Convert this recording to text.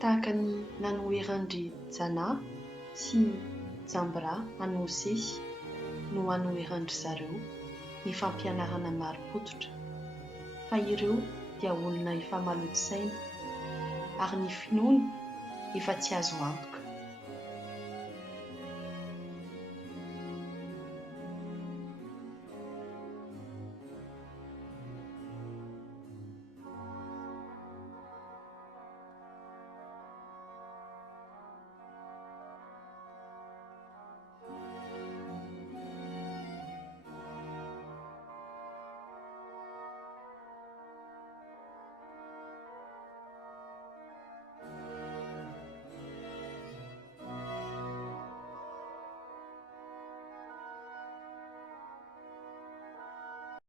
tahaka ny nanoherandry Jana sy Jambra Anosesy no hanoherandry zareo ny fampianarana mari-pototra, fa ireo dia olona efa maloto saina ary ny finoana efa tsy azo antoka.